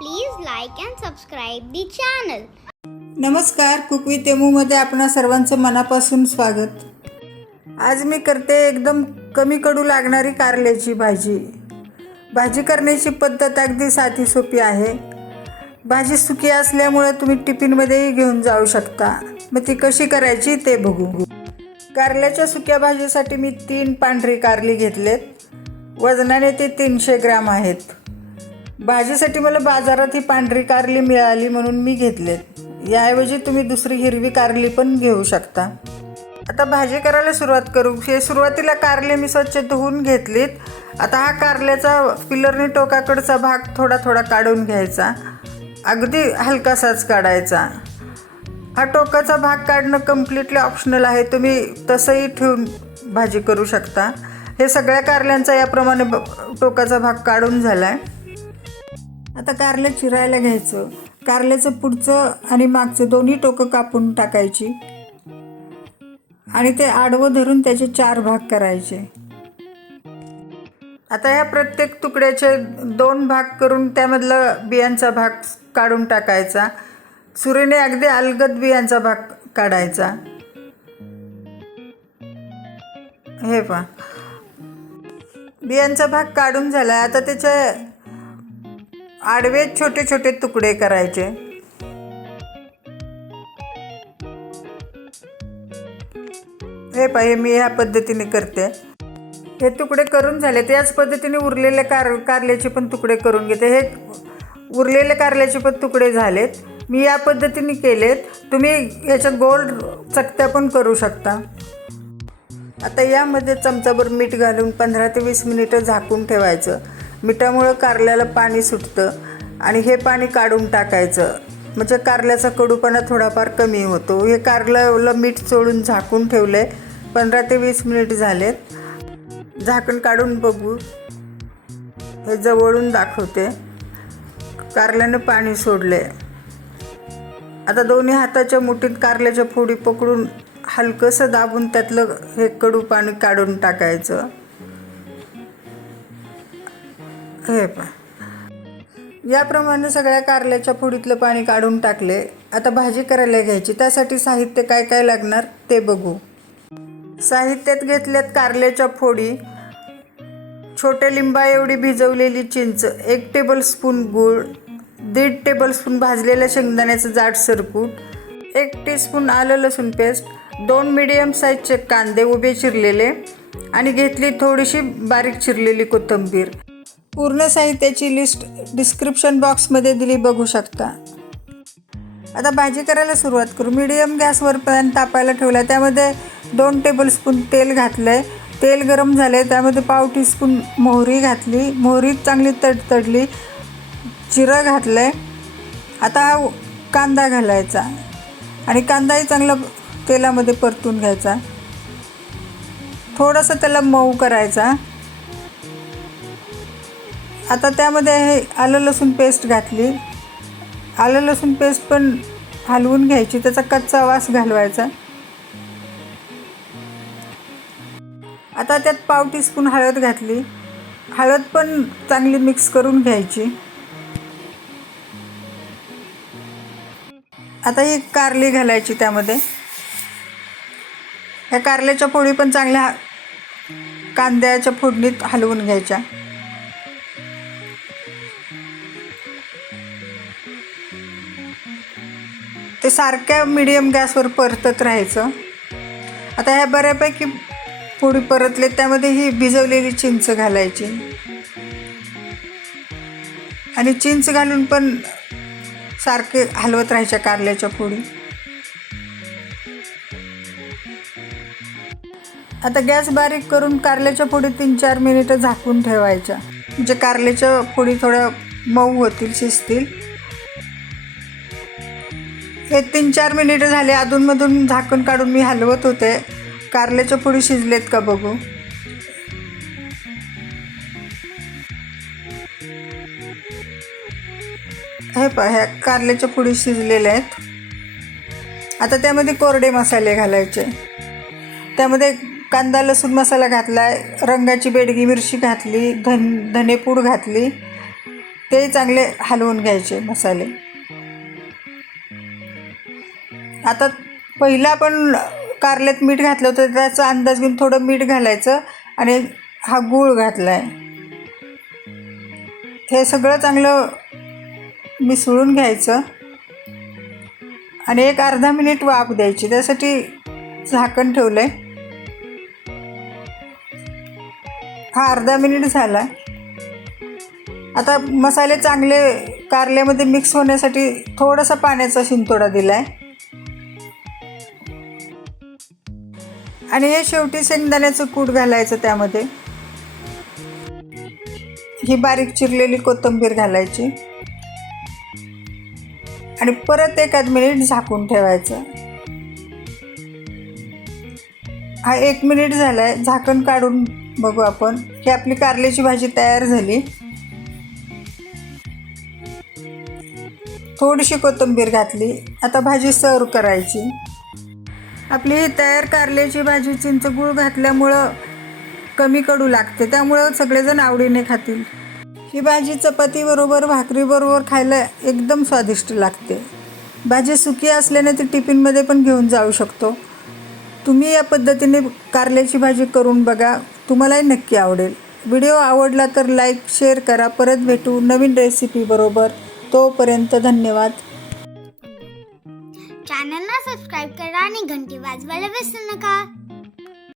Please like and subscribe the channel नमस्कार cook with एमूमध्ये आपणा सर्वांचं मनापासून स्वागत. आज मी करते एकदम कमी कडू लागणारी कारल्याची भाजी. भाजी करण्याची पद्धत अगदी साधी सोपी आहे. भाजी सुकी असल्यामुळे तुम्ही टिफिनमध्येही घेऊन जाऊ शकता. मग ती कशी करायची ते बघू. कारल्याच्या सुक्या भाजीसाठी मी तीन पांढरी कारली घेतलेत. वजनाने ते तीनशे ग्राम आहेत. भाजीसाठी मला बाजारात ही पांढरी कारली मिळाली म्हणून मी घेतलेत. याऐवजी तुम्ही दुसरी हिरवी कारली पण घेऊ शकता. आता भाजी करायला सुरुवात करू. हे सुरुवातीला कारले मी स्वच्छ धुवून घेतलीत. आता हा कारल्याचा पिलरने टोकाकडचा भाग थोडा थोडा काढून घ्यायचा. अगदी हलकासाच काढायचा. हा टोकाचा भाग काढणं कम्प्लिटली ऑप्शनल आहे. तुम्ही तसंही ठेवून भाजी करू शकता. हे सगळ्या कारल्यांचा याप्रमाणे ब- टोकाचा भाग काढून झाला आहे आता कारलं चिरायला घ्यायचं. कारल्याचं पुढचं आणि मागचं दोन्ही टोकं कापून टाकायची. आणि ते आडवं धरून त्याचे चार भाग करायचे. आता ह्या प्रत्येक तुकड्याचे दोन भाग करून त्यामधला बियांचा भाग काढून टाकायचा. सुरेने अगदी अलगद बियांचा भाग काढायचा. हे पहा. बियांचा भाग काढून झाला आता त्याच्या आडवे छोटे छोटे तुकडे करायचे. हे पाहिजे मी ह्या पद्धतीने करते. हे तुकडे करून झाले त्याच पद्धतीने उरलेले कार कारल्याचे पण तुकडे करून घेते. हे उरलेले कारल्याचे पण तुकडे झालेत. मी या पद्धतीने केलेत. तुम्ही याच्यात गोल चकत्या पण करू शकता. आता यामध्ये चमचाभर मीठ घालून पंधरा ते वीस मिनिटं झाकून ठेवायचं. मिठामुळं कारल्याला पाणी सुटतं आणि हे पाणी काढून टाकायचं. म्हणजे कारल्याचा कडूपणा थोडाफार कमी होतो. हे कारल्याला मीठ चोळून झाकून ठेवलं आहे पंधरा ते वीस मिनिट झालेत. झाकण काढून बघू. हे जवळून दाखवते. कारल्यानं पाणी सोडले आता दोन्ही हाताच्या मुठीत कारल्याच्या फोडी पकडून हलकंसं दाबून त्यातलं हे कडू पाणी काढून टाकायचं. हे पा याप्रमाणे सगळ्या कारल्याच्या फोडीतलं पाणी काढून टाकले. आता भाजी करायला घ्यायची. त्यासाठी साहित्य काय काय लागणार ते बघू. साहित्यात घेतल्यात कारल्याच्या फोडी. छोट्या लिंबा एवढी भिजवलेली चिंच एक टेबलस्पून गूळ दीड टेबलस्पून भाजलेल्या शेंगदाण्याचं जाड सरकूट एक टीस्पून आलं लसूण पेस्ट दोन मिडियम साईजचे कांदे उभे चिरलेले आणि घेतली थोडीशी बारीक चिरलेली कोथिंबीर. पूर्ण साहित्याची लिस्ट डिस्क्रिप्शन बॉक्समध्ये दिली बघू शकता. आता भाजी करायला सुरुवात करू. मीडियम गॅसवर पॅन तापायला ठेवला त्यामध्ये दोन टेबलस्पून तेल घातलं आहे तेल गरम झाले त्यामध्ये पाव टीस्पून मोहरी घातली. मोहरी चांगली तडतडली जिरं घातलं आहे आता हा कांदा घालायचा. आणि कांदाही चांगला तेलामध्ये परतून घ्यायचा. थोडंसं त्याला मऊ करायचा. आता त्यामध्ये हे आलं लसूण पेस्ट घातली. आलं लसूण पेस्ट पण हलवून घ्यायची त्याचा कच्चा वास घालवायचा. आता त्यात पाव टीस्पून हळद घातली. हळद पण चांगली मिक्स करून घ्यायची. आता ही कारली घालायची त्यामध्ये. ह्या कारल्याच्या फोडी पण चांगल्या कांद्याच्या फोडणीत हलवून घ्यायच्या. सारख्या मिडियम गॅसवर परतत राहायचं. आता ह्या बऱ्यापैकी पुढे परतले त्यामध्ये ही भिजवलेली चिंच घालायची. आणि चिंच घालून पण सारखे हलवत राहायच्या कारल्याच्या फोडी आता गॅस बारीक करून कारल्याच्या पुढे तीन चार मिनिटं झाकून ठेवायच्या. म्हणजे कारल्याच्या फोडी थोड्या मऊ होतील शिजतील. हे तीन चार मिनिटं झाले अधूनमधून झाकण काढून मी हलवत होते. कारल्याच्या पुढे शिजलेत का बघू. हे पहा ह्या कारल्याच्या पुढे शिजलेल्या आहेत. आता त्यामध्ये कोरडे मसाले घालायचे. त्यामध्ये कांदा लसूण मसाला घातला आहे रंगाची बेडगी मिरची घातली धन धनेपूड घातली. ते चांगले हलवून घ्यायचे मसाले. आता पहिलं आपण कारल्यात मीठ घातलं होतं त्याचा अंदाज घेऊन थोडं मीठ घालायचं आणि हा गूळ घातला आहे हे सगळं चांगलं मिसळून घ्यायचं. आणि एक अर्धा मिनिट वाफ द्यायची त्यासाठी झाकण ठेवलं आहे हा अर्धा मिनिट झाला. आता मसाले चांगले कारल्यामध्ये मिक्स होण्यासाठी थोडासा पाण्याचा शिंतोडा दिला आहे आणि हे शेवटी शेंगदाण्याचं कूट घालायचं त्यामध्ये. ही बारीक चिरलेली कोथिंबीर घालायची. आणि परत एखाद मिनिट झाकून ठेवायचं. हा एक मिनिट झाला आहे झाकण काढून बघू आपण. ही आपली कारल्याची भाजी तयार झाली. थोडीशी कोथिंबीर घातली. आता भाजी सर्व करायची. आपली तयार कारल्याची भाजी चिंच गूळ घातल्यामुळं कमी कडू लागते. त्यामुळं सगळेजण आवडीने खातील. ही भाजी चपातीबरोबर भाकरीबरोबर खायला एकदम स्वादिष्ट लागते. भाजी सुकी असल्याने ती टिफिनमध्ये पण घेऊन जाऊ शकतो. तुम्ही या पद्धतीने कारल्याची भाजी करून बघा. तुम्हालाही नक्की आवडेल. व्हिडिओ आवडला तर लाईक शेअर करा. परत भेटू नवीन रेसिपीबरोबर तोपर्यंत धन्यवाद. सबस्क्राईब करा आणि घंटी वाजवायला विसरू नका.